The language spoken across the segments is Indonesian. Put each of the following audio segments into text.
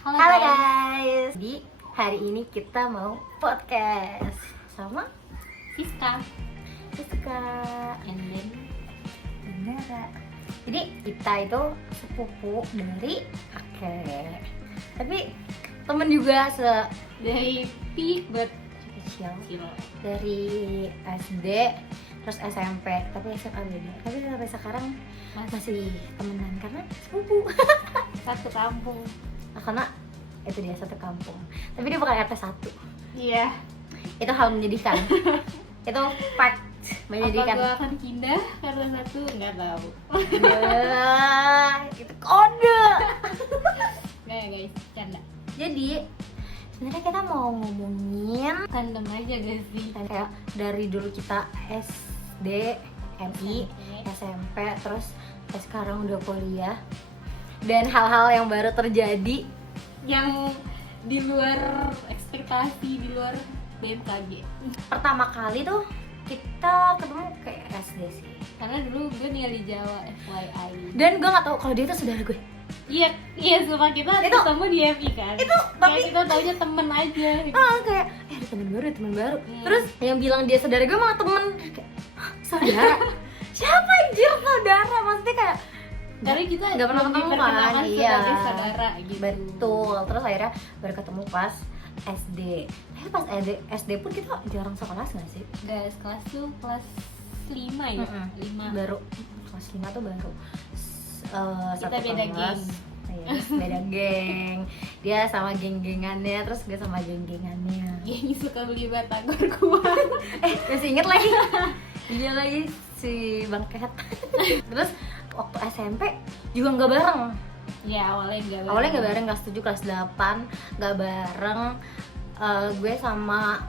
Halo guys. Jadi hari ini kita mau podcast sama Siska and then Nara. Jadi kita itu sepupu dari kakek, tapi temen juga dari peak buat kecil dari SD terus SMP, tapi SMA beda. Tapi sampai sekarang masih temenan karena sepupu. satu kampung. Nah, karena itu dia satu kampung, tapi dia bukan RT 1. Iya. Itu hal menyedihkan. Itu fact Apa menyedihkan. gue akan pindah karena satu nggak tahu. Itu kode. Nggak ya guys, canda. Jadi sebenarnya kita mau ngomongin Tandem aja guys sih. kayak dari dulu kita SD, MI, SMP, terus sekarang udah kuliah, dan hal-hal yang baru terjadi. Yang di luar ekspektasi, di luar BMKG. Pertama kali tuh kita ketemu kayak SD sih, Karena dulu gue tinggal di Jawa, FYI. dan gue nggak tahu kalau dia itu saudara gue. Iya, sama kita Itu- ketemu di FI kan. itu, tapi- Kayak kita taunya temen aja. Kayak ada teman baru. Hmm. Terus yang bilang dia saudara gue malah temen. Kayak, "Hah, saudara? Siapa anjir saudara?" Maksudnya kayak Karena kita nggak pernah belum ketemu kan. diperkenalkan Iya, sebagai saudara gitu. betul. Terus akhirnya baru ketemu pas SD. Tapi pas SD pun kita jarang sekelas nggak sih? Udah kelas tuh kelas 5 ya? Mm-mm. 5. Baru kelas 5 tuh baru Kita satu beda kelas. geng. Iya, beda geng. Dia sama geng-gengannya, terus gue sama geng-gengannya. Geng suka beli batagor kuat. Masih inget lagi. Iya lagi si Bang Ket. Terus waktu SMP juga nggak bareng. Ya awalnya Awalnya nggak bareng, kelas 7, kelas 8 nggak bareng. Gue sama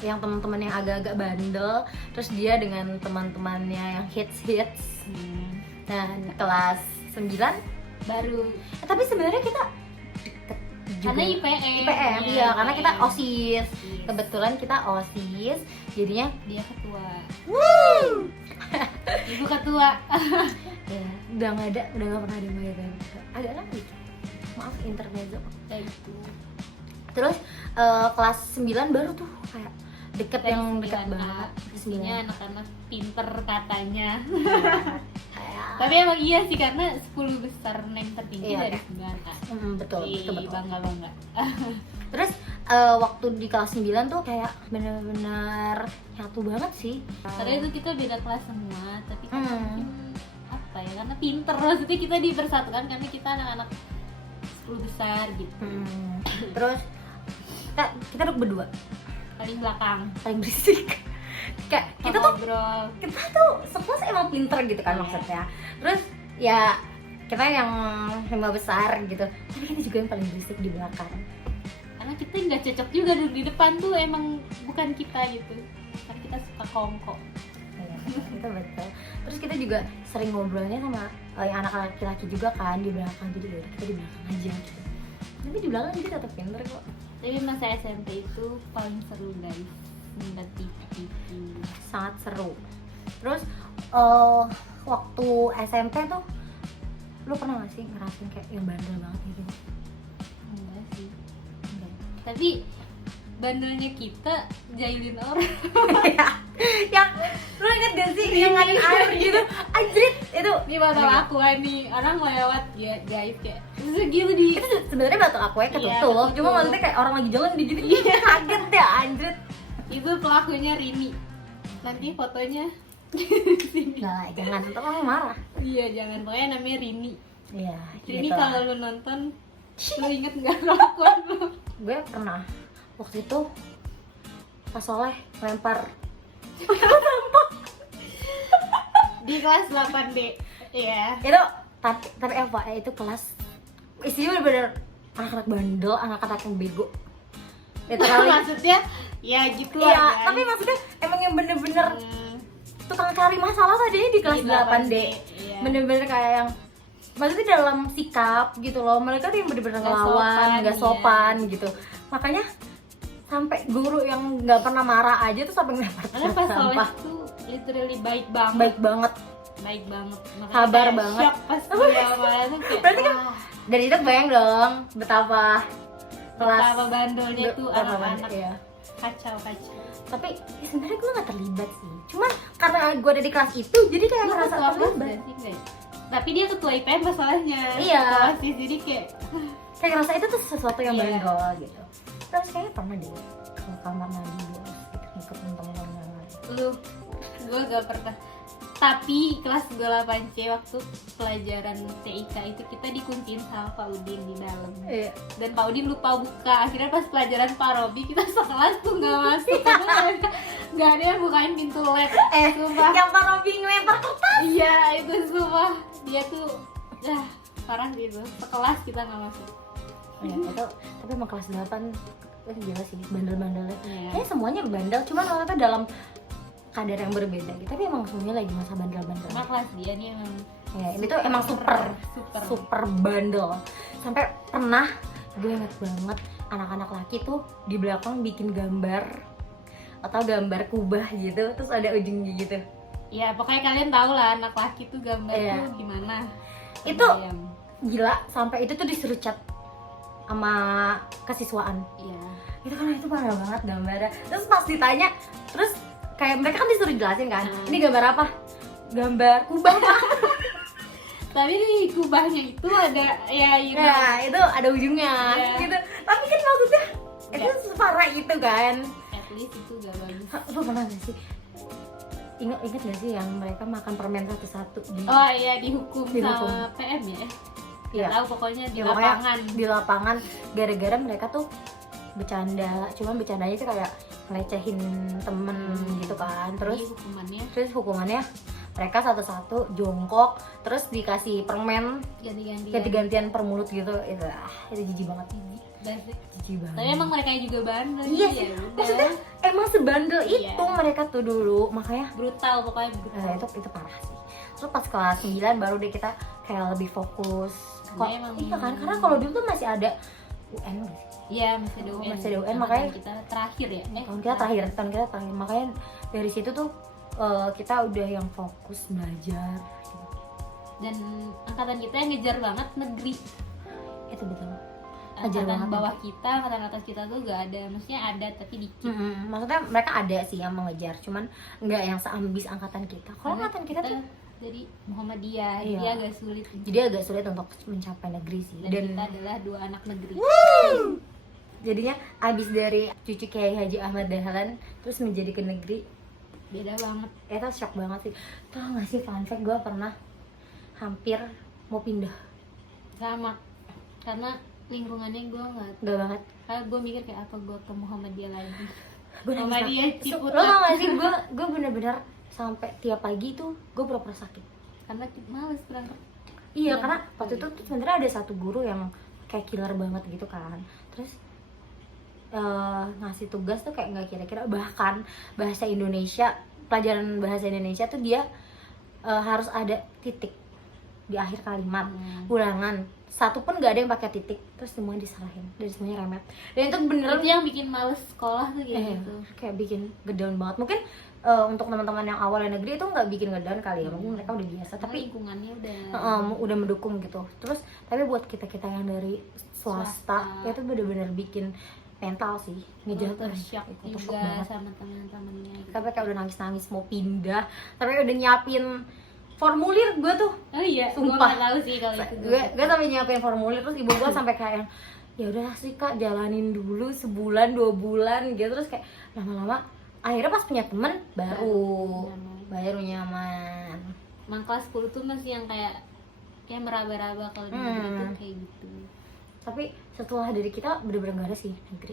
yang teman-teman yang agak-agak bandel, terus dia dengan teman-temannya yang hits. Nah, kelas 9 baru. tapi sebenarnya kita deket juga. Karena IPM. IPM, iya, karena kita IPM. OSIS. Kebetulan kita OSIS, jadinya Dia ketua. wuh. Ibu ketua. Ya, udah nggak pernah ada yang ada lagi. Maaf intermezzo. Kayak itu. Terus kelas 9 baru tuh kayak deket Dari yang 9A. dekat banget. Isinya anak-anak pinter katanya. Kayak Tapi emang iya sih, karena 10 besar name tertinggi Iya, dari kayak- 9A. betul. Bangga. Terus waktu di kelas 9 tuh kayak bener-bener nyatu banget sih. Karena itu kita beda kelas semua, tapi karena Hmm. mungkin apa ya, karena pinter, maksudnya kita dipersatukan karena kita anak-anak 10 besar gitu. Terus kita duduk berdua Paling belakang. paling berisik. Kayak kita tuh ngobrol. sekelas emang pinter gitu kan maksudnya. Terus ya kita yang 5 besar gitu, tapi kita juga yang paling berisik di belakang. Karena kita nggak cocok juga duduk di depan tuh, emang bukan kita gitu. Karena kita suka kongko. Iya, itu betul. Terus kita juga sering ngobrolnya sama yang anak laki-laki juga kan di belakang, jadi yaudah kita di belakang aja gitu. Tapi di belakang kita tetap pinter kok. Tapi masa SMP itu paling seru guys. Ngeliat TV. Sangat seru. Terus waktu SMP tuh lu pernah gak sih ngerasain kayak yang bandel banget gitu? Enggak sih. Enggak. Tapi bandelnya kita jahilin orang. Yang lu inget gak sih yang nganin air gitu? Anjrit, itu Ini bakal aku nih, orang lewat ya guys kayak terus gitu di. itu sebenarnya batu akunya Iya, ketutup. ketutup. Cuma maksudnya kayak orang lagi jalan di gitu kaget deh anjrit. Itu pelakunya Rini. Nanti fotonya sini. Nah, jangan ntar orang marah. Iya, jangan, pokoknya namanya Rini. Iya, Rini gitu. kalau lu nonton, lu inget nggak kelakuan lu? Gue pernah waktu itu pas Soleh lempar Di kelas 8D. Iya. itu, tapi apa ya, itu kelas isinya bener-bener anak-anak bandel, anak-anak yang bego. Literally. Maksudnya ya gitu Iya, lah. tapi maksudnya emang yang bener-bener Hmm, tukang cari masalah tadi di kelas di 8D. Iya. Bener-bener kayak yang maksudnya dalam sikap gitu loh, mereka tuh yang bener-bener Nggak ngelawan, sopan, nggak iya. sopan gitu. Makanya sampai guru yang nggak pernah marah aja tuh sampai ngelempar Karena pas Soleh sampah. tuh literally baik banget. Baik banget. Makanya Sabar kayak banget. shock pas dia awalnya tuh kayak Berarti kan wah, dari itu bayang dong betapa betapa bandelnya tuh betapa anak-anak. ya. Kacau. Tapi ya sebenarnya gue nggak terlibat sih, cuman karena gue ada di kelas itu jadi kayak Lu ngerasa ketua kelas terlibat. nggak sih? Enggak ya? Tapi dia ketua IPM masalahnya. Iya. Ketua OSIS, jadi kayak Kayak ngerasa itu tuh sesuatu yang Iya. bandel gitu. Terus kayaknya pernah deh ke kamar mandi gitu ngikut teman-teman yang lain. lu, gue gak pernah. Tapi kelas 28C waktu pelajaran TIK itu kita dikunciin sama Pak Udin di dalam. Iya. Dan Pak Udin lupa buka. Akhirnya pas pelajaran Pak Robi kita sekelas tuh nggak masuk. Karena nggak ada yang bukain pintu lab. Sumpah. Yang Pak Robi ngelempar kertas. Iya itu sumpah. Dia tuh parah gitu. Sekelas kita nggak masuk. Ya, itu tapi emang kelas 8 gila sih bandel-bandelnya. Iya. Kayaknya semuanya bandel, cuman maksudnya dalam kadar yang berbeda gitu. Tapi emang semuanya lagi masa bandel-bandel. Cuma kelas dia nih emang Ya, ini tuh emang super bandel. Sampai pernah gue inget banget anak-anak laki tuh di belakang bikin gambar atau gambar kubah gitu, terus ada ujungnya gitu. ya pokoknya kalian tahu lah anak laki tuh gambar Iya. tuh gimana. Itu Ayam. gila, sampai itu tuh disuruh cat sama kesiswaan. Iya. Itu kan itu parah banget gambarnya. Terus pas ditanya, terus kayak mereka kan disuruh jelasin kan, ini gambar apa? Gambar kubah Pak. Tapi di kubahnya itu ada ya itu. Ya itu ada ujungnya Iya. gitu. Tapi kan maksudnya itu separah itu kan. At least itu gak bagus. Lo pernah gak sih? Ingat gak sih yang mereka makan permen satu-satu di Oh iya dihukum Dihukum. sama PM ya? Iya. Tahu pokoknya di Ya, pokoknya lapangan. di lapangan gara-gara mereka tuh bercanda, cuman bercandanya tuh kayak ngelecehin temen gitu kan. Jadi Terus hukumannya mereka satu-satu jongkok, terus dikasih permen ganti-gantian. ganti-gantian per mulut gitu. Itu jijik banget. Basic. Jijik banget. Tapi emang mereka juga bandel. Iya ya sih, udah. maksudnya emang sebandel Iya. itu mereka tuh dulu, makanya brutal pokoknya brutal. itu parah sih. Terus pas kelas 9 baru deh kita kayak lebih fokus. Karena emang- Iya kan, karena kalau dulu tuh masih ada UN nggak sih? Iya masih ada UN. Masih ada UN, Angkatan makanya- kita terakhir ya. Tahun kita terakhir, makanya dari situ tuh kita udah yang fokus belajar gitu. Dan angkatan kita yang ngejar banget negeri. Itu betul. Ngejar Angkatan banget bawah kita, angkatan atas kita tuh gak ada. Maksudnya ada tapi dikit. Maksudnya mereka ada sih yang mengejar, cuman nggak yang seambis angkatan kita. Kalau Karena angkatan kita tuh jadi Muhammadiyah, Iya. dia agak sulit. jadi agak sulit untuk mencapai negeri sih. Dan kita adalah dua anak negeri. Jadinya abis dari cucu Kiai Haji Ahmad Dahlan terus menjadi ke negeri, Beda banget. itu shock banget sih. Tau gak sih fun fact, gue pernah hampir mau pindah. Sama. Karena lingkungannya gue nggak. Gak banget. Karena gue mikir kayak apa gue ke Muhammadiyah lagi. Gue Muhammadiyah lo Ciputat. tau gak sih, gue bener-bener sampai tiap pagi tuh gue pura-pura sakit. Karena males berangkat. Iya, Iya, karena waktu itu iya. tuh sebenarnya ada satu guru yang kayak killer banget gitu kan. Terus ngasih tugas tuh kayak nggak kira-kira, bahkan bahasa Indonesia, pelajaran bahasa Indonesia tuh dia harus ada titik di akhir kalimat. Ulangan satu pun nggak ada yang pakai titik, terus semuanya disalahin dan semuanya remet. Dan itu beneran Itu yang bikin males sekolah tuh kayak gitu. kayak bikin ngedown banget. Mungkin untuk teman-teman yang awalnya negeri itu nggak bikin ngedown kali ya, mungkin mereka udah biasa, Tapi tapi lingkungannya udah udah mendukung gitu. Terus tapi buat kita yang dari swasta, Swasta. itu bener-bener bikin mental sih, ngejar tershock ikut juga banget. sama teman-temannya gitu. Tapi kayak udah nangis-nangis mau pindah, tapi udah nyiapin formulir gue tuh. Oh iya, gue Sumpah. nggak tahu sih kalau itu. Gue sampai nyiapin formulir, terus ibu gue sampai kayak yang, ya udah sih kak, jalanin dulu sebulan 2 bulan gitu. Terus kayak lama-lama akhirnya pas punya temen baru nyaman. Emang kelas 10 tuh masih yang kayak meraba-raba kalau di negeri tuh kayak gitu. Tapi setelah dari kita bener-bener gak ada sih negeri.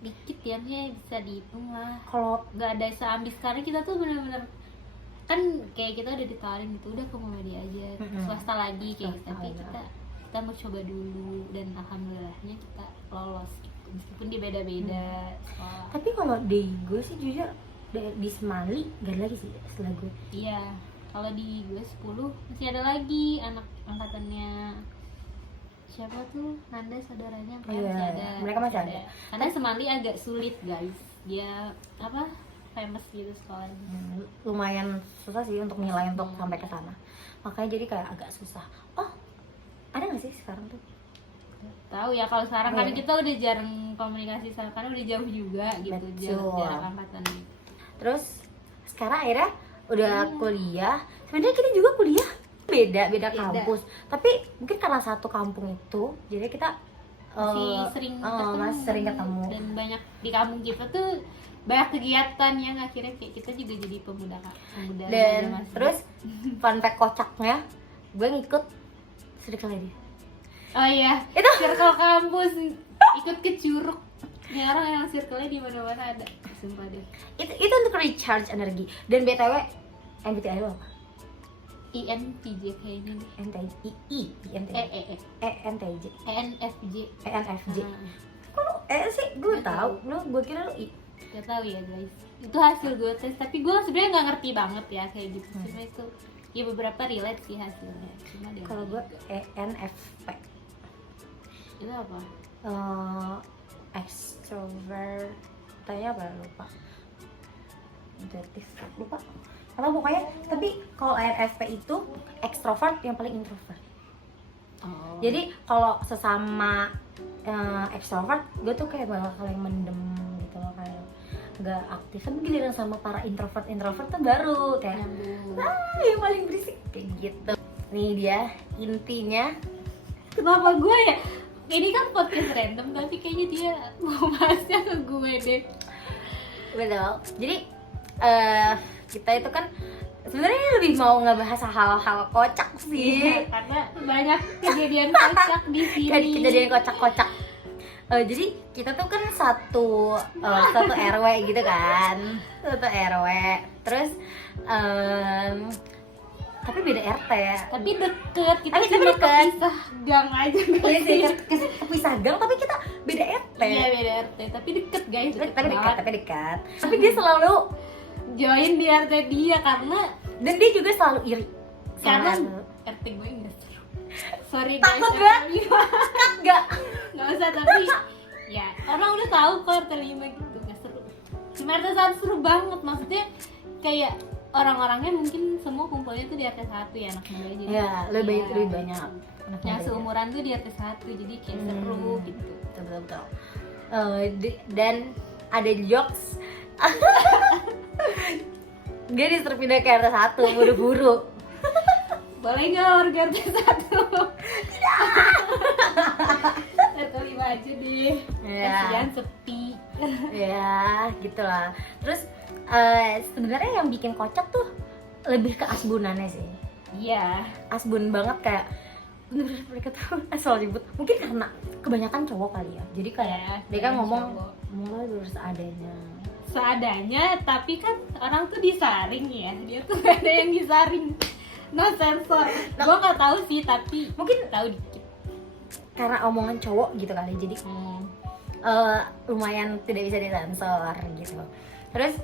Dikit ya, bisa dihitung lah. Kalau Gak ada seambis karena kita tuh bener-bener kan kayak kita udah ditawarin gitu, udah ke Muhammadiyah aja, swasta lagi kayak gitu. Tapi kita mau coba dulu dan alhamdulillahnya kita lolos gitu. Meskipun dia beda-beda sekolah. tapi kalau di gue sih jujur di Semali gak ada lagi sih setelah gue. Iya, kalau di gue 10 masih ada lagi anak angkatannya siapa tuh, Nanda saudaranya kan Iya, masih ada. mereka masih ada. Karena Semali agak sulit guys, dia apa famous gitu sekolahnya. Lumayan susah sih untuk nilai untuk sampai ke sana, makanya jadi kayak agak susah. Oh Ada nggak sih sekarang tuh? Tahu ya kalau sekarang Oh, karena iya. kita udah jarang komunikasi sama, karena udah jauh juga gitu, Betul. jarak angkatan gitu. Terus sekarang akhirnya udah kuliah. Sebenarnya kita juga kuliah beda kampus. Tapi mungkin karena satu kampung itu, jadi kita Masih sering ketemu. masih sering ketemu. Dan banyak di kampung kita tuh banyak kegiatan yang akhirnya kayak kita juga jadi pemuda Dan remaja masih. terus fun fact kocaknya, gue ngikut circle dia. Oh iya, Itu. circle kampus ikut ke Curug. Ini orang yang circle-nya di mana-mana ada. Sumpah deh. Itu untuk recharge energi. Dan BTW MBTI lo apa? INTJ kayaknya deh. NTJ INTJ ENTJ ENFJ. ENFJ. Nah, Kok lu sih? Gue Nggak tahu. Lu gue kira lu I. gak tahu ya guys. Itu hasil gue tes, tapi gue sebenarnya nggak ngerti banget ya kayak gitu. Cuma itu ya beberapa relate sih hasilnya. Cuma ada Kalau gue juga. ENFP. Itu apa? Extrovert. Tanya apa lupa. Intuitif lupa. Atau pokoknya tapi kalau ENFP itu extrovert yang paling introvert. Oh. Jadi kalau sesama extrovert, gue tuh kayak bakal yang mendem gitu loh, kayak nggak aktif. Tapi giliran sama para introvert tuh baru kayak nyambung. yang paling berisik kayak gitu. Nih dia intinya. Kenapa gue ya? Ini kan podcast random, tapi kayaknya dia mau bahasnya ke gue deh. Betul. Jadi kita itu kan sebenarnya lebih mau ngebahas hal-hal kocak sih. Karena banyak kejadian kocak di sini. Kayak kejadian kocak-kocak. Jadi kita tuh kan satu RW gitu kan, satu RW. Terus tapi beda RT ya. Tapi deket, kita Tapi cuma deket. kepisah gang aja Iya guys. sih, kepisah gang tapi kita beda RT. Iya beda RT, tapi deket guys. Tapi banget. dekat. Tapi dia selalu Join di RT dia karena dan dia juga selalu iri. karena Sama- RT gue enggak seru. Sorry guys. Takut gak? Enggak. Nggak usah, tapi ya orang udah tahu kok RT 5 gitu nggak seru. Cuma RT 1 seru banget, maksudnya kayak orang-orangnya mungkin semua kumpulnya tuh di RT 1 ya, anak muda jadi Ya, lebih ya, banyak anak yang muda. seumuran tuh di RT 1 jadi kayak seru gitu. Betul. Dan ada jokes. Dia disuruh pindah ke RT 1 buru-buru. Boleh nggak warga RT 1? RT 5 aja deh. Ya. Kasihan sepi. Ya, gitulah. Terus sebenarnya yang bikin kocak tuh lebih ke asbunannya sih. Iya. Asbun banget kayak bener-bener mereka tuh asal ribut. Mungkin karena kebanyakan cowok kali ya. Jadi kayak Ya, dia kan ngomong cowok. mulai terus adanya. Seadanya, tapi kan orang tuh disaring ya, dia tuh gak ada yang disaring, no sensor. Gue nggak tahu sih, tapi Mungkin tahu dikit. karena omongan cowok gitu kali. Jadi lumayan tidak bisa disensor gitu. Terus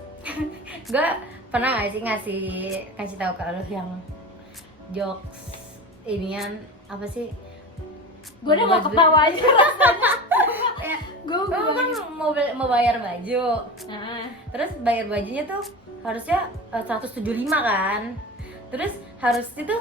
gue pernah gak sih kasih tahu ke lu yang jokes inian apa sih? Gue udah mau ketawa aja rasanya. Ya, Gue gue kan mau bayar baju. nah, Terus bayar bajunya tuh harusnya 175 kan. Terus harus itu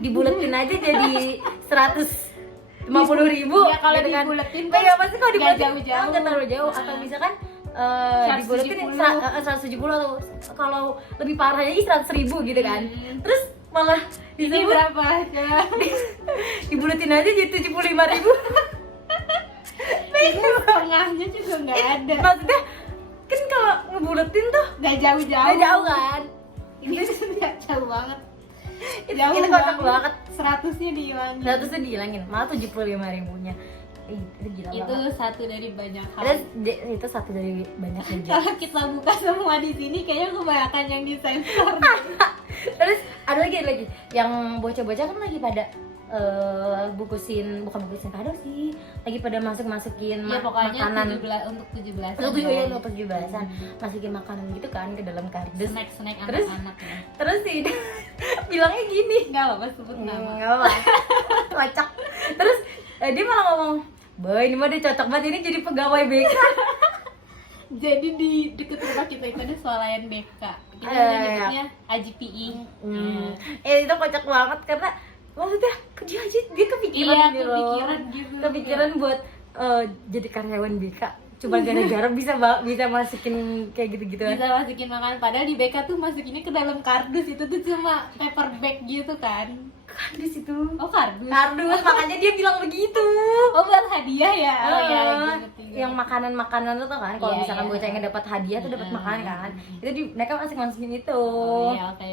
dibuletin aja jadi 150.000 ya kalau gitu kan. dibuletin Nah, ya pasti kalau nggak dibuletin jauh-jauh. nggak terlalu jauh. Atau Nah. misalkan 170. dibuletin 170 atau kalau lebih parahnya 100.000 gitu kan. Terus malah ini disebut berapa aja? dibuletin aja jadi 75.000. Ini setengahnya juga nggak ada. Maksudnya kan kalau ngebuletin tuh Nggak jauh-jauh. nggak jauh kan. Ini nggak jauh banget. Itu kocak banget. 100-nya dihilangin. 100 tuh dihilangin, malah 75.000-nya. Itu gila Itu banget. satu dari banyak hal. Terus itu satu dari banyak aja. Kalau kita buka semua di sini, kayaknya kebanyakan yang disensor. Terus ada lagi yang bocah-bocah kan lagi pada bukan bungkusin kado sih, lagi pada masukin Ya pokoknya makanan 17 untuk 17. untuk 17-an, masukin makanan gitu kan ke dalam kardus. Snack Terus? anak-anak ya. Terus sih bilangnya gini, Enggak apa-apa sebut nama. nggak apa, kocak. Terus dia malah ngomong, boy ini mah dia cocok banget ini jadi pegawai BK. Jadi di deket rumah kita itu ada swalayan BK. Kita Iya. nyebutnya AJPI. Itu kocak banget karena maksudnya dia kepikiran Iya, gitu loh. kepikiran gitu. Kepikiran buat jadi karyawan BK cuma gara-gara bisa masukin kayak gitu-gituan. Bisa masukin makanan, padahal di BK tuh masukinnya ke dalam kardus, itu tuh cuma paper bag gitu kan. Kardus itu. Oh kardus. Kardus, makanya dia bilang begitu. Oh buat hadiah ya. Oh ya, gitu. Yang makanan-makanan tuh kan kalau Iya, misalkan iya. bocahnya dapat hadiah tuh dapat makanan kan. Itu mereka masukin itu. Oh iya, oke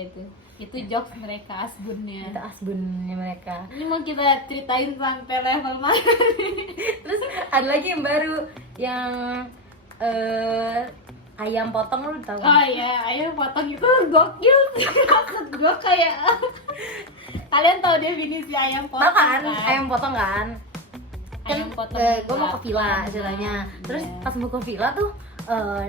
itu jokes mereka, asbunnya. Itu asbunnya mereka. Ini mau kita ceritain sampai level mana? Terus ada lagi yang baru yang ayam potong, lu tau Oh kan? iya, ayam potong itu gokil sih. Maksud gue kayak kalian tahu definisi ayam Tau potong kan? Ayam potong kan? Ayam potong Gue mau ke villa berapa? istilahnya. Terus Iya. pas mau ke villa tuh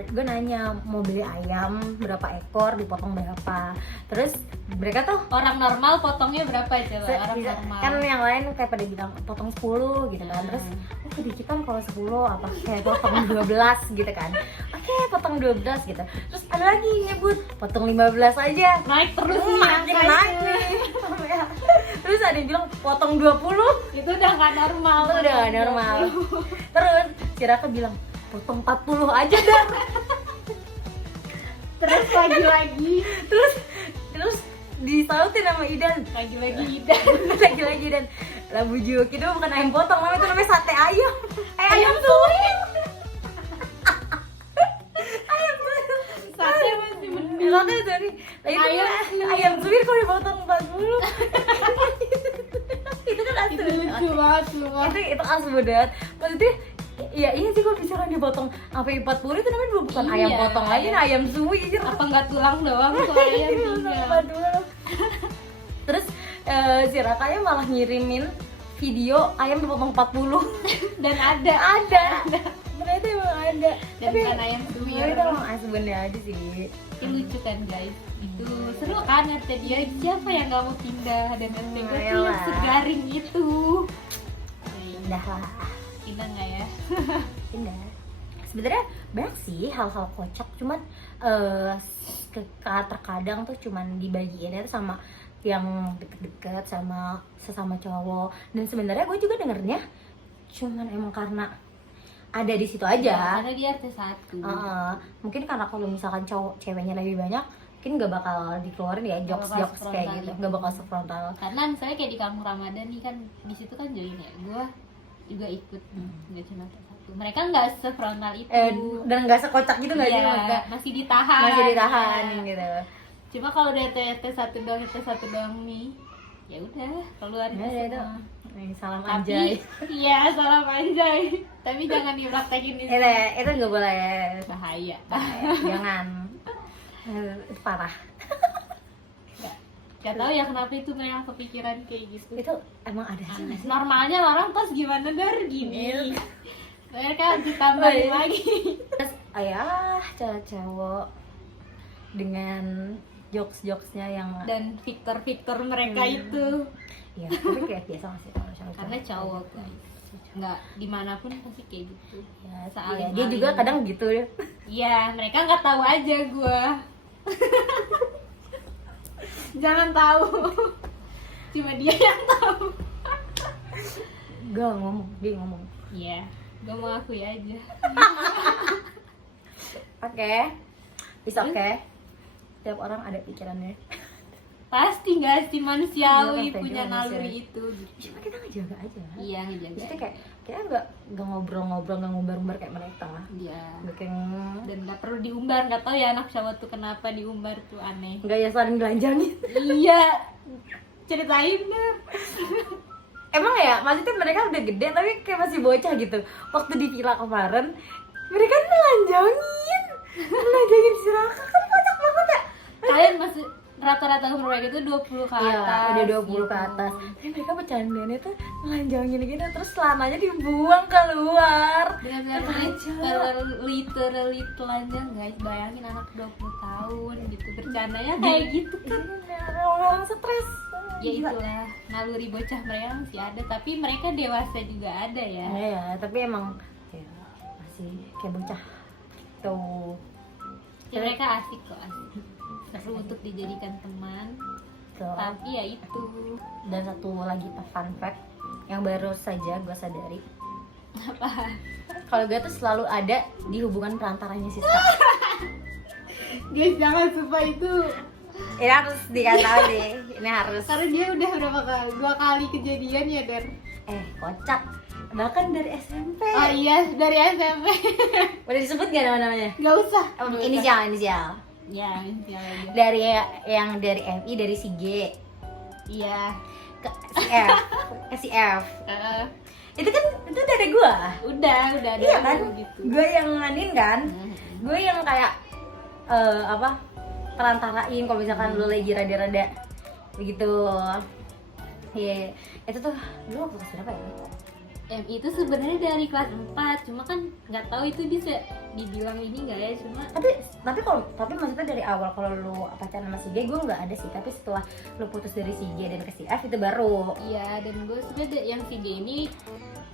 gue nanya mau beli ayam berapa ekor, dipotong berapa. Terus mereka tuh Orang normal potongnya berapa coba? Orang normal. kan yang lain kayak pada bilang potong 10 gitu kan. Terus sedikit kan kalau 10 apa kayak potong 12 gitu kan. Oke, potong 12 gitu. Terus ada lagi nyebut potong 15 aja. Naik terus nih Makin angka naik itu. nih. Terus ada yang bilang potong 20. Itu udah nggak normal. Itu udah gak normal. Terus si Raka bilang potong 40 aja dah. Terus lagi-lagi Terus disautin sama Idan. lagi-lagi Ida. Lagi-lagi dan labu juk itu bukan ayam potong, itu namanya sate ayam. Ayam suwir. Ayam suwir. Sate masih mending. Sate dari ayam suwir kalau dipotong 40. Itu kan asli. Itu lucu banget semua. Itu asli banget. Maksudnya iya sih kalau misalkan dipotong sampai 40 itu namanya bukan Iya, ayam potong lagi, ayam. nah ayam suwir. Apa nggak tulang doang tuh ayamnya? Terus si Rakanya malah ngirimin video ayam dipotong 40. Dan ada. Ternyata emang ada. Dan bukan ayam suwir. Itu emang asbunnya aja sih. Itu lucu kan guys. Itu seru kan RT dia, siapa yang nggak mau pindah, dan RT gue tuh yang Ayolah. segaring itu. Indah lah. Pindah nggak ya? Indah. Sebenarnya banyak sih hal-hal kocak, cuman terkadang tuh cuman dibagiinnya tuh sama yang deket-deket sama sesama cowok. Dan sebenarnya gue juga dengernya cuman emang karena ada di situ aja. Karena dia RT 1. Mungkin karena kalau misalkan cowok ceweknya lebih banyak, mungkin gak bakal dikeluarin ya Nggak bakal jokes kayak sefrontal gitu, itu. gak bakal sefrontal. Karena misalnya kayak di kampung Ramadan nih kan, di situ kan join ya, gue juga ikut, nggak cuma RT 1. Mereka nggak sefrontal itu. Dan nggak sekocak gitu nggak sih? Iya, Maksudnya masih ditahan. masih ditahan Iya. gitu. Cuma kalau udah RT 1 doang nih, ya udah keluar Ya, ya itu. semua. Salam Tapi anjay. iya salam anjay. Tapi jangan dipraktekin di Itu nggak boleh. bahaya. Jangan. Itu parah. Gak tau ya kenapa itu mereka kepikiran kayak gitu. Itu emang ada sih nggak sih? Normalnya orang pas gimana dar gini. Iya. Mereka harus ditambahin lagi. Terus ayah cowok dengan jokes-jokesnya yang Dan Victor mereka itu. ya tapi kayak biasa sih kalau cowok. Karena cowok guys. Nggak dimanapun pasti kayak gitu. Ya, Saling dia juga maling. kadang gitu ya. Iya, mereka nggak tahu aja gua. Jangan tahu. Cuma dia yang tahu. Gak ngomong, dia ngomong. Iya, gua mau akui aja. Oke, is okay. Tiap orang ada pikirannya. Pasti nggak sih manusiawi Iya, punya pasti naluri manusiawi. itu. Gitu. Cuma kita ngejaga aja. Iya, ngejaga. Maksudnya kayak kita nggak ngobrol-ngobrol, nggak ngumbar-ngumbar kayak mereka. Iya. Nggak kayak Dan nggak perlu diumbar, nggak tahu ya anak cowok tuh kenapa diumbar tuh aneh. nggak ya saling belanjangin. Iya, ceritain deh. Emang ya, maksudnya mereka udah gede tapi kayak masih bocah gitu. Waktu di villa kemarin, mereka nelanjangin si Raka, kan kocak banget ya. Kalian masih rata-rata umur mereka itu 20 ke Iya, atas. udah 20 ke gitu. atas. Tapi mereka bercandanya tuh nelanjangin gitu, terus celananya dibuang keluar. Benar-benar literally telanjang guys. Bayangin anak 20 tahun gitu bercandanya kayak gitu kan. Orang stres. Ya itulah naluri bocah mereka masih ada, tapi mereka dewasa juga ada ya. Ya, tapi emang ya, masih kayak bocah tuh. Ya, mereka asik kok, asik. Seru untuk dijadikan teman. gitu. Tapi ya itu. Dan satu lagi fun fact yang baru saja gue sadari, Apa? kalau gue tuh selalu ada di hubungan perantaranya Siska. Guys, jangan sumpah itu. Ini harus dikasih tahu nih, ini harus. Karena dia udah berapa kali? 2 kali kejadian ya, Der. Kocak, bahkan dari SMP. Oh iya, dari SMP. Boleh disebut gak nama-namanya? Gak usah. Inisial. Ya, inisial aja. Dari yang dari MI, dari si G Iya. ke si F, ke si F. Eh, Itu kan itu dari gua. udah Iya kan? gitu. Gue yang nganin kan. Gue yang kayak perantarain kalau misalkan lu lagi rada-rada begitu. Iya, itu tuh dulu waktu kelas berapa ya? MI itu sebenarnya dari kelas 4, cuma kan nggak tahu itu bisa dibilang ini nggak ya, cuma Tapi maksudnya dari awal kalau lu pacaran sama si G, gue nggak ada sih. Tapi setelah lu putus dari si G dan ke si F itu baru. iya. Dan gue sebenarnya yang si D ini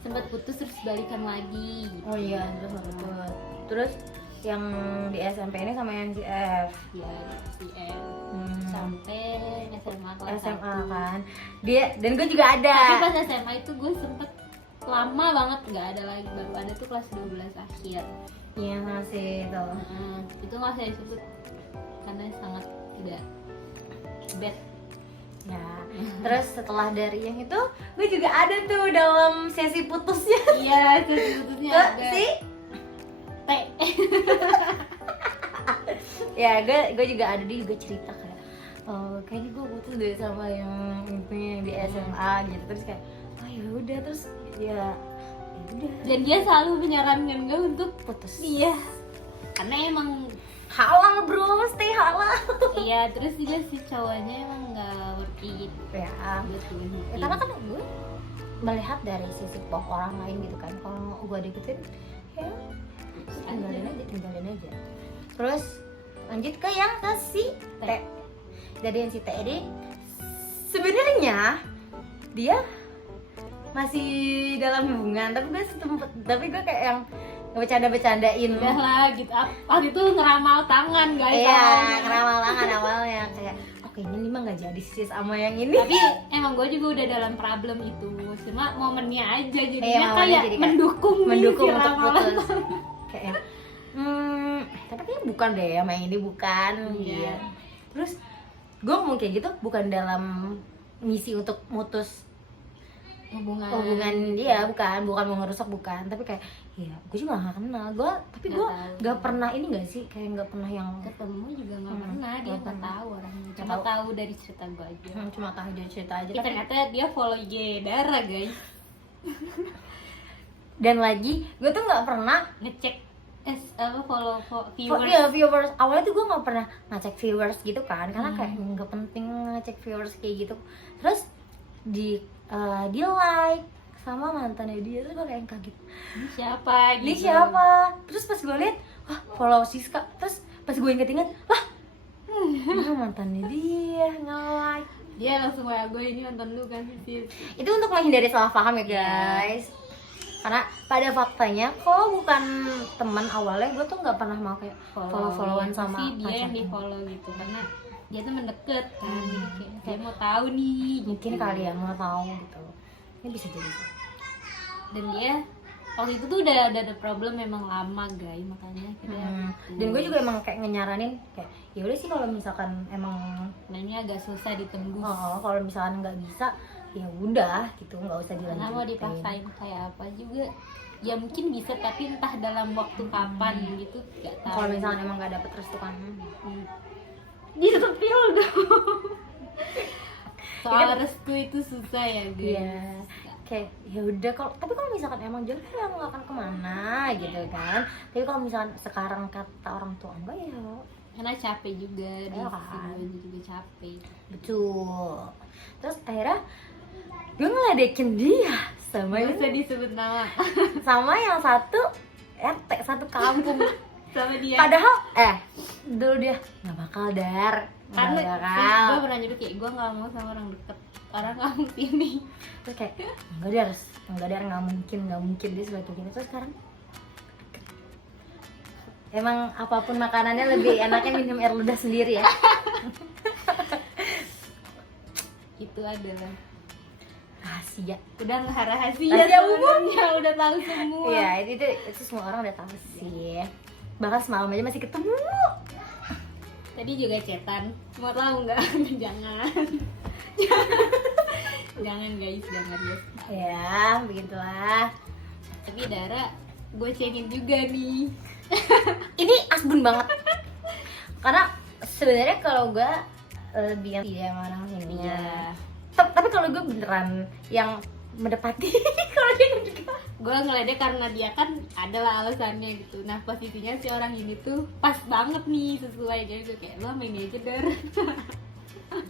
sempat putus terus balikan lagi gitu. Oh iya, terus betul. Terus yang di SMP ini sama yang si F. Ya si M sampai SMA kelas SMA 1. kan. Dia dan gue juga ada. Tapi pas SMA itu gue sempet lama banget nggak ada lagi, baru ada tuh kelas 12 akhir. Iya masih itu. Itu nggak saya sebut karena sangat tidak bad. Ya. Terus setelah dari yang itu, gue juga ada tuh dalam sesi putusnya. Iya, sebetulnya Ke ada si T. ya gue juga ada, dia juga cerita kayak kayaknya gue putus deh sama yang itu yang di SMA gitu. Terus kayak ya udah, terus ya udah. Dan dia selalu menyarankan gue untuk Putus. iya, karena emang Halal bro, stay halal. iya. Terus juga si cowoknya emang nggak worth it Ya, betul. karena kan gue melihat dari sisi orang lain gitu kan. Kalau gue deketin, ya tinggalin aja. Terus lanjut ke yang si T. Dari yang si T ini sebenarnya dia masih dalam hubungan, tapi gue kayak yang bercanda-bercandain. Udah lah gitu. Waktu itu ngeramal tangan guys. Iya, awalnya. ngeramal tangan awalnya kayak kayaknya ini mah nggak jadi sih sama yang ini. Tapi emang gue juga udah dalam problem itu, cuma momennya aja jadinya Iya, momennya kayak jadi kayak mendukung mendukung si untuk ramalan. putus. Kayak tapi kayaknya bukan deh sama yang ini, bukan. Iya. Terus gue ngomong kayak gitu bukan dalam misi untuk mutus hubungan dia, bukan mau ngerusak, bukan. Tapi kayak ya gue juga gak kenal gue, tapi gue gak pernah ini gak sih, kayak gak pernah yang Ketemu juga nggak pernah, dia nggak tahu orangnya, cuma Tahu. tahu dari cerita gue aja. cuma tahu dia cerita aja. Ya, ternyata dia follow IG Dara guys, Dan lagi gue tuh nggak pernah ngecek follow viewers. viewers. Iya, viewers. Awalnya tuh gue nggak pernah ngecek viewers gitu kan, karena kayak nggak penting ngecek viewers kayak gitu. Terus di like sama mantannya dia, terus gue kayak kaget. Ini siapa? Ini Gitu. siapa? Terus pas gue liat, wah follow Siska. Terus pas gue inget-inget, wah mantannya dia nge-like. Dia langsung kayak gue ini nonton lu kan sih. Itu untuk menghindari salah paham ya guys. Karena pada faktanya kalau bukan teman awalnya, gue tuh nggak pernah mau kayak follow-followan sama sih dia yang pacarnya. di follow gitu, karena dia tuh mendekat kan. Kayak saya mau tahu nih Mungkin gitu. kali ya mau tahu gitu. Ini bisa jadi sih. Dan dia waktu itu tuh udah ada problem memang lama guys, makanya akhirnya Dan gue juga emang kayak nyaranin kayak ya udah sih kalau misalkan emang nanya agak susah ditembus. kalau misalkan nggak bisa ya udah gitu, nggak usah dilanjutin. Karena mau dipaksain kayak apa juga ya mungkin bisa, tapi entah dalam waktu kapan gitu nggak tahu. Kalau misalkan emang nggak dapet restu kan. Dia sepil dong. Soal Iya. restu itu susah ya guys. Iya. Kayak ya udah, tapi kalau misalkan emang jodoh ya nggak akan kemana gitu kan. Tapi kalau misalkan sekarang kata orang tua enggak ya Karena capek juga, di Iya sisi kan. gue juga capek. betul. Terus akhirnya gue ngeledekin dia sama Gak ini, usah disebut nama. sama yang satu RT satu kampung. Sama dia. Padahal dulu dia nggak bakal dar, Karena nggak bakal. gue pernah nyuruh kayak gue gak mau sama orang deket, orang kampung sini. Terus kayak nggak dar nggak mungkin dia sebagai gini. Terus sekarang emang apapun makanannya lebih enaknya minum air ludah sendiri ya. itu adalah rahasia. udah nggak rahasia, Rahasia umum. ya udah tahu semua. Iya, itu semua orang udah tahu sih. Bahkan semalam aja masih ketemu. Tadi juga chatan, mau tahu nggak? Jangan. Jangan guys, jangan guys. Ya, begitulah. Tapi Dara, gue cengin juga nih. Ini asbun banget. Karena sebenarnya kalau gue lebih yang orang ini. Iya. Tapi kalau gue beneran yang mendapati kalau dia juga. Gue ngeledek karena dia kan adalah alasannya gitu. Nah posisinya si orang ini tuh pas banget nih sesuai, jadi gue kayak lo main aja Dar.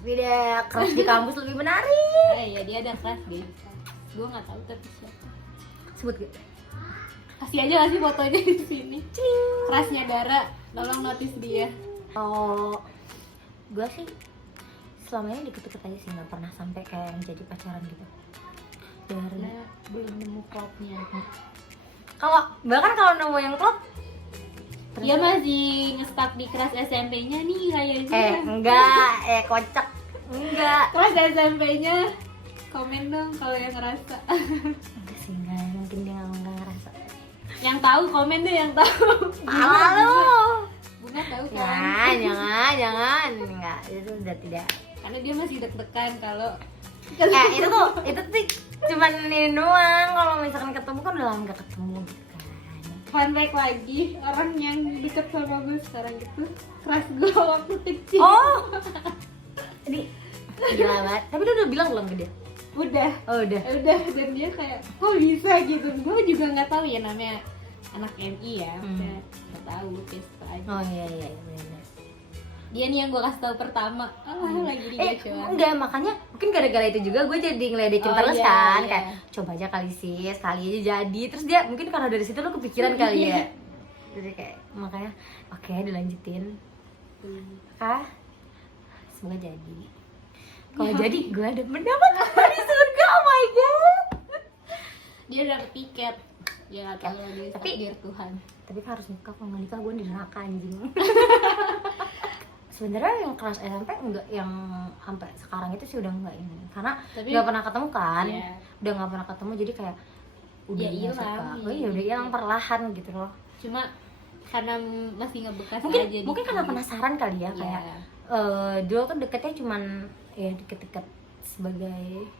Beda kelas di kampus lebih menarik. Iya dia ada kelas deh. Gue nggak tahu tapi siapa. Sebut gak? Kasih aja lah sih fotonya di sini. Kelasnya Dara, tolong notice dia. Oh, gue sih selama ini deket-deket aja sih, nggak pernah sampai kayak yang jadi pacaran gitu. Dari Karena belum nemu klubnya. bahkan kalau nemu yang klub, Dia masih nge-stuck di kelas SMP-nya nih kayaknya. enggak, kocak, enggak. Kelas SMP-nya komen dong kalau yang ngerasa. Enggak sih, enggak, mungkin dia nggak ngerasa. Yang tahu komen deh, yang tahu. Halo. Bunga tahu Ya, kan? jangan, enggak, itu udah tidak. Karena dia masih deg-degan kalau Itu tuh cuman ini doang. Kalau misalkan ketemu kan udah lama gak ketemu gitu kan. fun fact lagi, orang yang deket sama gue sekarang itu kelas gue waktu kecil. Oh, ini gila banget. Tapi lu udah bilang belum ke dia? Udah, Oh udah. dan dia kayak kok bisa gitu. Gue juga nggak tahu ya, namanya anak MI ya, udah nggak tahu Facebook aja. Oh iya benar. Dia nih yang gue kasih tahu pertama. Lagi dia coba. Enggak, makanya mungkin gara-gara itu juga gue jadi ngeledekin Oh, terus iya, kan. iya. Kayak coba aja kali sih, sekali aja jadi. Terus dia mungkin karena dari situ lo kepikiran kali ya. Jadi kayak makanya oke, dilanjutin. Semoga jadi. Kalau jadi gue ada mendapat apa di surga. Oh my god. Dia dapet tiket. Ya nggak tahu lah, dia Tapi takdir Tuhan. Tapi kan harus nikah, kalau nggak nikah gue di neraka anjing. Sebenarnya yang kelas SMP enggak, yang sampai sekarang itu sih udah enggak ini, karena Tapi- nggak pernah ketemu kan. Iya. Udah nggak pernah ketemu, jadi kayak udah Ya nggak hilang, suka. iya. Oh iya, udah hilang perlahan gitu loh. Cuma karena masih ngebekas Mungkin aja. mungkin karena penasaran kali ya, Iya. kayak dulu tuh deketnya cuman ya deket-deket sebagai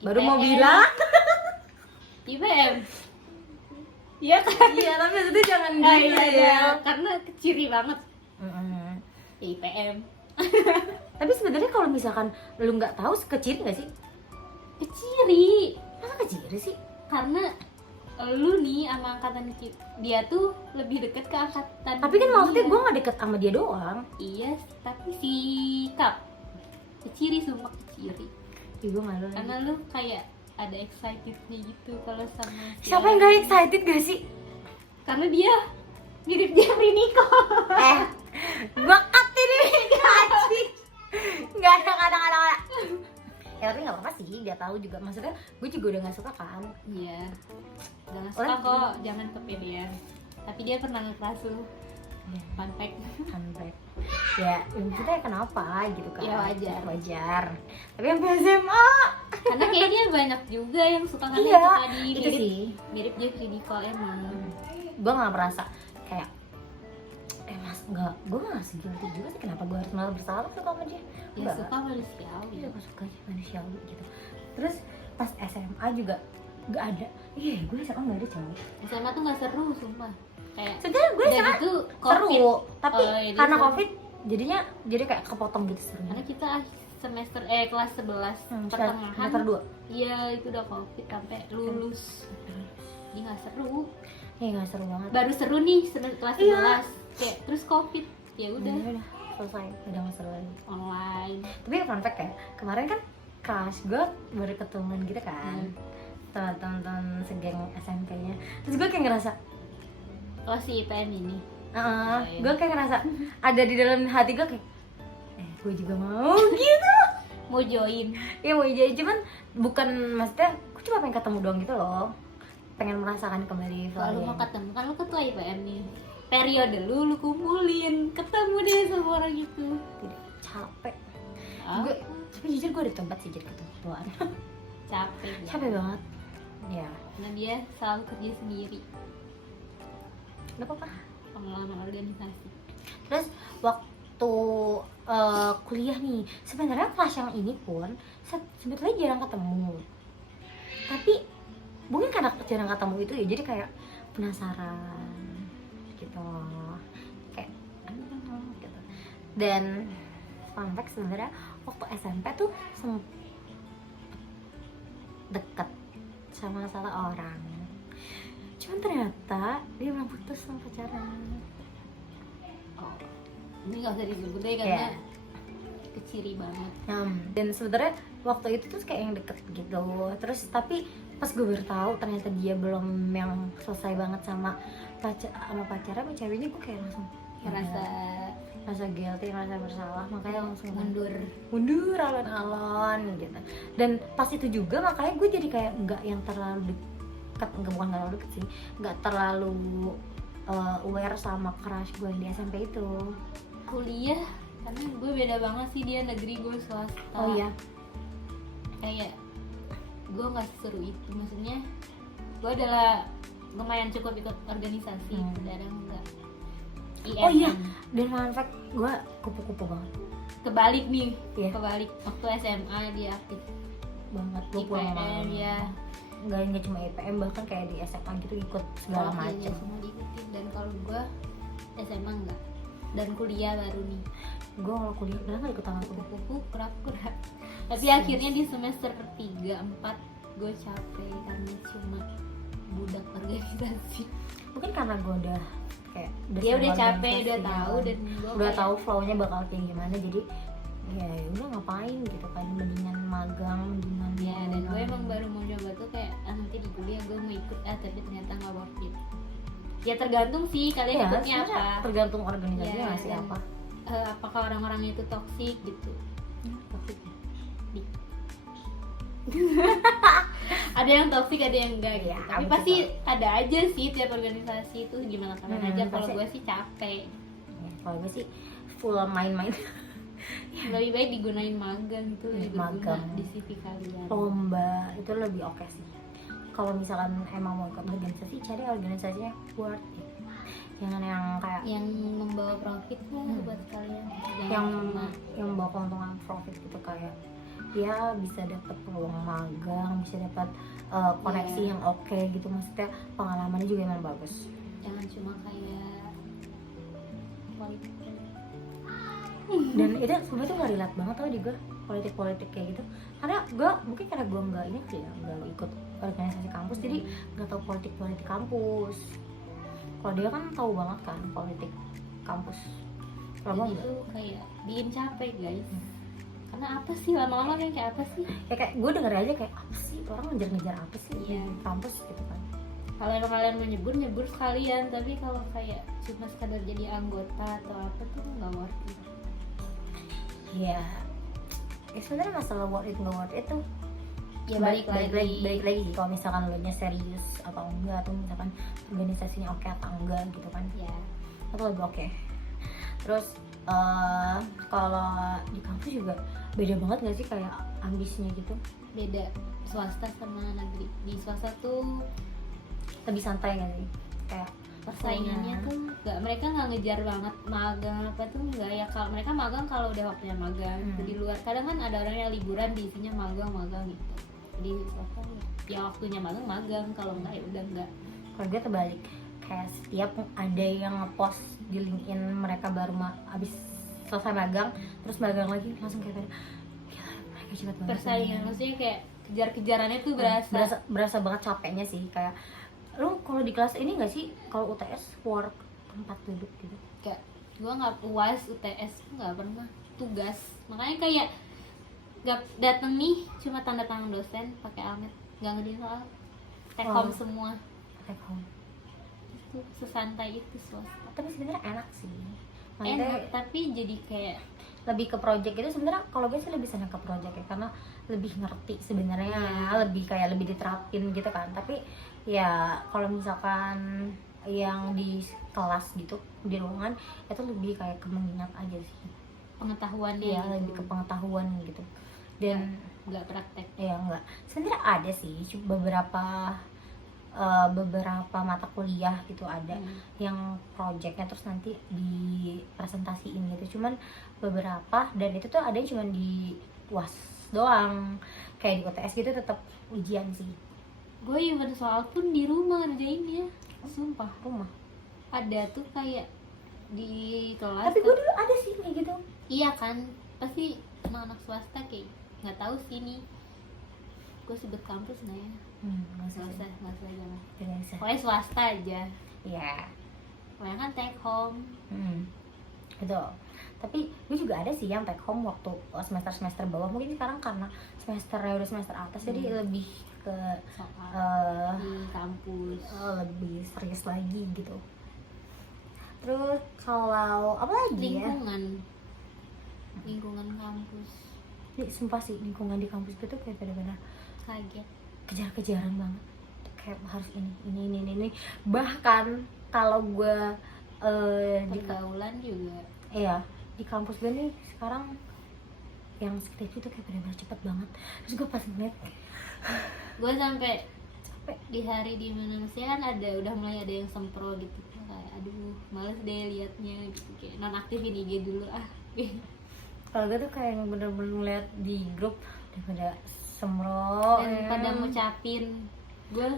baru mau IPM. bilang. IPM. Iya kan? Iya, tapi itu jangan Ah, gitu iya, ya. karena keciri banget. Mm-mm. Ya, IPM. Tapi sebenarnya kalau misalkan lu nggak tahu, kecil nggak sih? Keciri. Masa kecil sih? Karena lu nih sama angkatan dia tuh lebih deket ke angkatan. Tapi kan maksudnya dia. gue nggak deket sama dia doang. Iya, tapi sikap keciri, sumpah keciri. Ih, gue malu lagi. Karena lu kayak ada excitednya gitu kalau sama si Siapa yang orang. gak excited gak sih? Karena dia mirip Jeffrey Nicole. Gue cut ini gaji. Gak ada. Ya tapi gak apa-apa sih, dia tahu juga. Maksudnya gue juga udah gak suka kan. Iya. Jangan suka Orang- kok, jangan kepedean. Tapi dia pernah ngekeras lu. Fun fact. Handbrake. Ya maksudnya kenapa gitu kan. Ya, wajar. Tapi yang SMA. Karena kayaknya banyak juga yang suka karena Iya, suka di itu mirip, sih. mirip Jeffrey Nicole emang. Gue gak merasa kayak mas enggak, gue gak guilty juga sih kenapa gue harus malah bersalah suka sama dia. Ya Enggak. suka manusiawi. Iya, gue suka aja manusiawi gitu. Terus pas SMA juga gak ada. Iya, gue SMA gak ada cewek. SMA tuh gak seru sumpah. Kayak Sebenarnya gue dan SMA itu seru, COVID. tapi Oh, iya, karena seru. COVID jadinya jadi kayak kepotong gitu serunya. Karena kita semester kelas 11 pertengahan. Semester 2. Iya, itu udah COVID sampai lulus. Jadi gak seru. Iya, gak seru banget. Baru seru nih kelas 11. Iya. Kayak terus COVID. Ya udah Ya udah selesai, udah gak seru lagi. online. Tapi fun fact ya, kemarin kan kelas gue baru ketemuan gitu kan, teman-teman segeng SMP-nya. Terus gue kayak ngerasa, Oh si IPM ini. Iya. gue kayak ngerasa ada di dalam hati gue kayak, gue juga mau gitu. Mau join. Ya mau jadi, cuman bukan maksudnya, gue cuma pengen ketemu doang gitu loh. Pengen merasakan kembali Kalau Valian. mau ketemu kan lu ketua IPM nih. Periode lu kumpulin, ketemu deh sama orang itu. Tidak, capek. Ah, Gue Tapi jujur gue ditobat sih jadi ketuaan. Capek Capek banget. Ya, karena dia selalu kerja sendiri, nggak apa-apa. pengalaman organisasi. Terus waktu kuliah nih, sebenarnya kelas yang ini pun sebetulnya jarang ketemu. Tapi mungkin karena jarang ketemu itu ya, jadi kayak penasaran gitu, kayak gitu. Dan fun fact sebenarnya waktu SMP tuh sempet deket sama salah orang. Cuman ternyata dia bilang putus sama pacaran. Oh, ini nggak usah disebut deh karena Iya. keciri banget. Dan sebenarnya waktu itu tuh kayak yang deket gitu. Terus tapi pas gue baru tahu ternyata dia belum yang selesai banget sama pacarnya, sama ceweknya, gue kayak langsung rasa guilty, rasa bersalah, makanya langsung mundur. alon-alon gitu. Dan pas itu juga makanya gue jadi kayak nggak yang terlalu deket, bukan terlalu deket sih, nggak terlalu aware sama crush gue yang di SMP itu. Kuliah karena gue beda banget sih, dia negeri gue swasta. Oh iya. Kayak gue nggak seseru itu, maksudnya gue adalah lumayan cukup ikut organisasi, kadang enggak. Oh iya, dan fun fact gue kupu-kupu banget. Kebalik nih, Iya. kebalik. Waktu SMA dia aktif Banget, gue pulang IPM malam. ya. Nggak cuma IPM, bahkan kayak di SMA gitu ikut segala Iya, macam. semua diikutin. Dan kalau gue SMA enggak, dan kuliah baru nih Gue kalau kuliah udah nggak ikut sama kupu-kupu kurak-kurak. Tapi Yes. akhirnya di semester 3-4 gue capek karena cuma budak organisasi. Mungkin karena gue udah kayak Dia udah sering capek, organisasi udah tahu, kan. dan gue udah kayak, tahu flow-nya bakal kayak gimana, jadi ya udah ngapain gitu kan, mendingan magang, mendingan ya. Dan gue emang baru mau coba tuh kayak nanti di kuliah gue mau ikut, tapi ternyata nggak worth it. Ya tergantung sih kalian ya, ikutnya sebenarnya apa. tergantung organisasinya Ya, nggak sih dan, apa. apakah orang-orangnya itu toksik gitu. Toxic. Ada yang toksik, ada yang enggak gitu. Iya, Tapi betul. pasti ada aja sih tiap organisasi itu gimana kalian aja. Kalau pasti. gue sih capek. Ya, kalau gue sih full main-main. Lebih baik digunain magang gitu, lebih berguna Magang. di CV kalian. Lomba itu lebih oke sih. Kalau misalkan emang mau ikut organisasi, cari organisasinya worth it. Jangan yang kayak Yang membawa profit lah buat kalian. Jangan yang cuma membawa keuntungan profit gitu, kayak ya bisa dapat peluang magang, bisa dapat koneksi Iya. yang oke gitu, maksudnya pengalamannya juga emang bagus. jangan cuma kayak politik. Dan itu sebenarnya tuh nggak relate banget tau di gue, politik kayak gitu, karena gue mungkin karena gue nggak ini sih ya, nggak ikut organisasi kampus, jadi nggak tahu politik kampus. Kalau dia kan tahu banget kan politik kampus. Kalau gue Dan nggak, itu kayak bikin capek guys. Karena apa sih lama-lama kayak apa sih? ya kayak gue denger aja kayak apa sih orang ngejar apa sih Iya. di kampus gitu kan. Kalau emang kalian mau nyebur sekalian, tapi kalau kayak cuma sekadar jadi anggota atau apa tuh nggak worth it. Ya sebenarnya masalah worth it nggak worth it tuh Ya balik lagi. balik lagi kalau misalkan lo nya serius atau enggak, atau misalkan organisasinya oke atau enggak gitu kan, Ya, itu lebih oke. Terus kalau di kampus juga beda banget nggak sih kayak ambisinya gitu, beda swasta sama negeri. Di swasta tuh lebih santai nggak sih, kayak persaingannya tuh nggak, mereka nggak ngejar banget magang apa tuh nggak ya. Kalau mereka magang kalau udah waktunya magang. Di luar kadang kan ada orang yang liburan diisinya magang gitu. Di swasta ya waktunya magang, kalau nggak ya udah nggak. Kalau gue terbalik, kayak setiap ada yang ngepost di LinkedIn mereka baru abis selesai magang, terus magang lagi, langsung kayak pada gila mereka cepet banget. Persaingan maksudnya kayak kejar-kejarannya tuh berasa banget capeknya sih, kayak lu kalau di kelas ini nggak sih kalau UTS work tempat duduk gitu. Gak, gue nggak puas UTS, nggak pernah tugas. Makanya kayak nggak dateng nih, cuma tanda tangan dosen pakai almet, nggak ngerti soal take home semua. Take home. Itu sesantai itu swasta. Tapi sebenarnya enak sih, Enak, maksudnya tapi jadi kayak lebih ke project itu sebenarnya. Kalau gue sih lebih senang ke project ya, karena lebih ngerti sebenarnya, lebih kayak lebih diterapin gitu kan. Tapi ya kalau misalkan yang di kelas gitu di ruangan itu lebih kayak ke mengingat aja sih, pengetahuannya ya gitu. lebih ke pengetahuan gitu. dan nggak praktek. ya enggak, sebenarnya ada sih beberapa mata kuliah gitu ada yang projectnya terus nanti dipresentasiin gitu, cuman beberapa, dan itu tuh ada yang cuman di UAS doang, kayak di UTS gitu tetap ujian sih. Gue even soal pun di rumah ngerjainnya, sumpah. Rumah, Ada tuh kayak di kelas. tapi gue dulu ada sih kayak gitu. Iya kan, pasti anak swasta kayak nggak tahu sih nih. Gue sebut kampus nggak ya? Nggak usah Nggak usah jangan. Tidak usah. Pokoknya swasta aja. Ya. Pokoknya kan take home. Gitu. Tapi gue juga ada sih yang take home waktu semester bawah, mungkin sekarang karena semesternya udah semester atas jadi lebih ke Soal di kampus. lebih serius lagi gitu. Terus kalau apa lagi ya? Lingkungan kampus. Ini sumpah sih lingkungan di kampus itu kayak bener-bener Kaget. kejar-kejaran banget, kayak harus ini. Bahkan kalau gue di Pergaulan juga. iya di kampus gue nih sekarang yang skripsi tuh kayak bener-bener cepet banget. Terus gue pas ngeliat Gue sampai capek. di hari di mana kan udah mulai ada yang sempro gitu, kayak aduh males deh liatnya gitu, kayak nonaktifin IG dulu ah. Kalau gue tuh kayak yang bener-bener ngeliat di grup udah pada semro Dan pada ngucapin, gue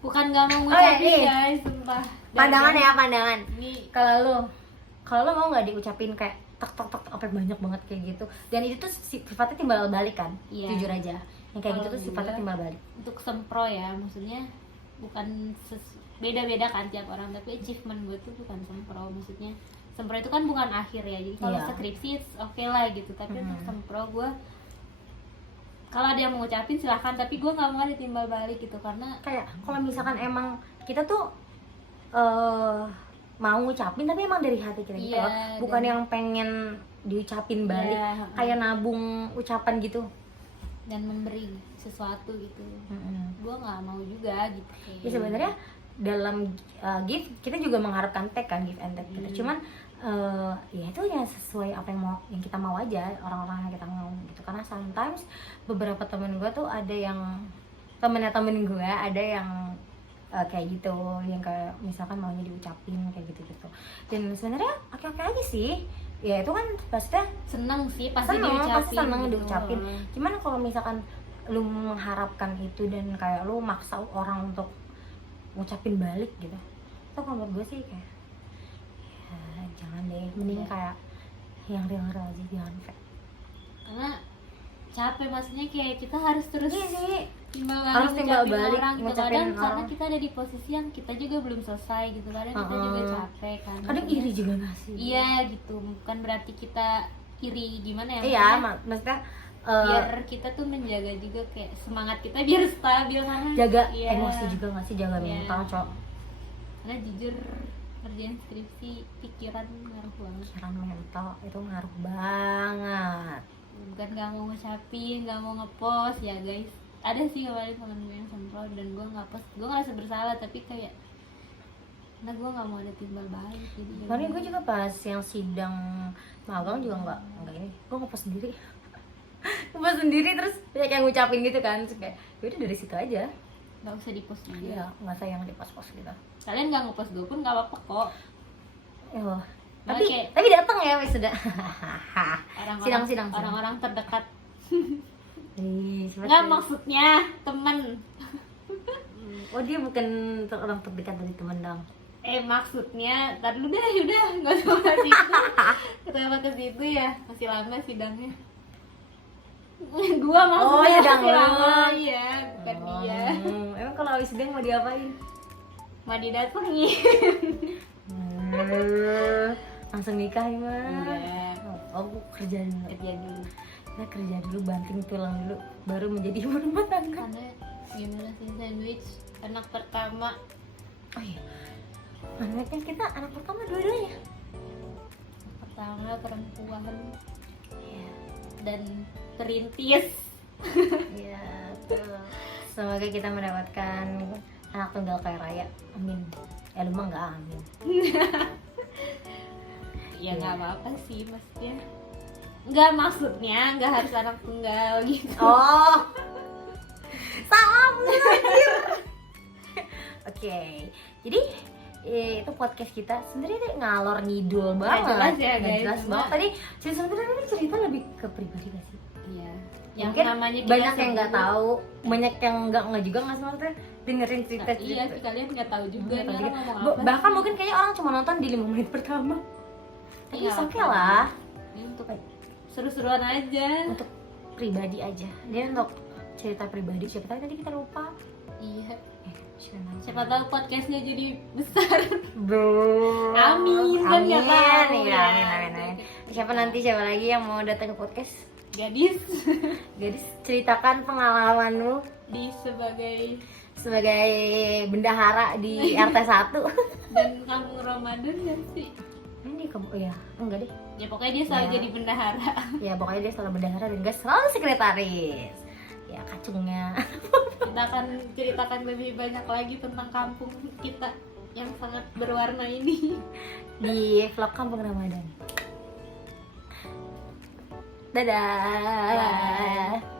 bukan gak mau Oh, iya, ngucapin iya. guys, sumpah. pandangan ya pandangan. Ini Kalau lo mau nggak diucapin kayak tek apa banyak banget kayak gitu, dan itu tuh sifatnya timbal balik kan. Iya. Jujur aja yang kayak gitu Kalau tuh sifatnya gue- timbal balik. untuk sempro ya, maksudnya bukan beda-beda kan tiap orang, tapi achievement gue tuh bukan sempro. Maksudnya sempro itu kan bukan akhir ya, jadi kalau Iya. skripsi oke lah gitu, tapi untuk sempro gue kalau ada yang mau ngucapin silahkan, tapi gue nggak mau ada timbal balik gitu, karena Kayak kalau misalkan emang kita tuh mau ngucapin tapi emang dari hati kita gitu Iya, loh, bukan dan- yang pengen diucapin balik, Iya, kayak nabung ucapan gitu. dan memberi sesuatu gitu. Gue nggak mau juga gitu kayak. Ya sebenarnya dalam gift kita juga mengharapkan take kan, give and take gitu. Cuman ya itu ya sesuai apa yang kita mau aja, orang-orang yang kita mau gitu. Karena sometimes beberapa temen gue tuh ada yang temen gue ada yang kayak gitu, yang kayak misalkan maunya diucapin kayak gitu-gitu. Dan sebenarnya oke-oke aja sih. Ya itu kan pastinya Seneng sih pasti seneng, diucapin pasti seneng gitu. diucapin. Cuman kalau misalkan lu mengharapkan itu dan kayak lu maksa orang untuk ngucapin balik gitu, itu kalau menurut gue sih kayak ya jangan deh, mending Iya. kayak yang real aja, jangan fake. Karena capek, maksudnya kayak kita harus terus Iya sih, timbal harus timbal ngucapin balik, orang gitu. ngucapin Kadang karena orang. kita ada di posisi yang kita juga belum selesai gitu, kadang kita juga capek kan. kadang Maksudnya, iri juga gak sih? iya gitu, bukan berarti kita iri gimana ya, Iya, maksudnya maksudnya biar kita tuh menjaga juga kayak semangat kita biar stabil, karena jaga iya. emosi juga gak sih, jaga Iya. mental cok. Karena jujur kerjaan skripsi pikiran ngaruh banget. Pikiran mental itu ngaruh banget. Bukan gak mau ngucapin, gak mau ngepost ya guys. Ada sih kemarin temen gue yang sempro dan gue nggak post, gue ngerasa bersalah, tapi kayak nah gue nggak mau ada timbal balik, jadi ya Kemarin udah. gue juga pas yang sidang magang juga nggak ini, gue ngepost sendiri. Ngepost sendiri terus banyak yang ngucapin gitu kan, terus kayak yaudah dari situ aja. Nggak usah di post juga. Iya, nggak usah yang di post gitu. Kalian nggak ngepost gue pun nggak apa-apa kok. Oh. Nah, Tapi kayak- tapi datang ya wis sudah. Orang-orang orang-orang terdekat. Ih, Nggak, maksudnya temen. Oh dia bukan orang terdekat dari temen dong. Maksudnya ntar dulu deh, udah nggak usah bahas itu. Kenapa ke situ ya, masih lama sidangnya. Gua Oh, maksudnya sidang masih lu. lama, iya, bukan dia. Emang kalau habis sidang mau diapain? Mau didatengin. Langsung nikah ya mah? Enggak, Oh, kerja dulu. kerja dulu. Kita kerja dulu, banting tulang dulu, baru menjadi ibu rumah tangga. Karena gimana sih, sandwich anak pertama. Oh iya, anaknya kita anak pertama dua-duanya. Pertama perempuan Iya. dan terintis. Iya, betul. Semoga kita mendapatkan anak tunggal kaya raya. Amin. Ya lu mah enggak amin. Ya nggak apa-apa sih maksudnya. Nggak, maksudnya nggak harus anak tunggal gitu. Oh, salah anjir. Oke, jadi itu podcast kita sebenarnya deh ngalor ngidul banget. jelas ya, Nggak guys. jelas Cuma- banget. Tadi sebenarnya ini cerita lebih ke pribadi gak sih? Iya. Yang Mungkin namanya kita banyak yang nggak sebut- tahu, banyak yang nggak juga nggak sih maksudnya dengerin cerita Nah, iya sih, kalian nggak tahu juga Nggak nih tahu orang juga. ngomong apa. Bahkan mungkin kayaknya orang cuma nonton di 5 menit pertama. Tapi Iya, oke lah, Ini untuk seru-seruan aja. untuk pribadi aja. Dia untuk cerita pribadi. Siapa tahu tadi kita lupa. Iya. Siapa Siapa tahu podcastnya jadi besar. Bro. Amin, kan nggak tahu. Iya, amin. Siapa lagi yang mau datang ke podcast? Gadis Gadis, ceritakan pengalamanmu di sebagai bendahara di RT 1. dan kampung Ramadan kan sih. Ini kamu ya, enggak deh. Ya pokoknya dia selalu Ya. jadi bendahara. Ya pokoknya dia selalu bendahara dan gue selalu sekretaris. Ya kacungnya. Kita akan ceritakan lebih banyak lagi tentang kampung kita yang sangat berwarna ini. Di vlog Kampung Ramadan. Dadah. Bye.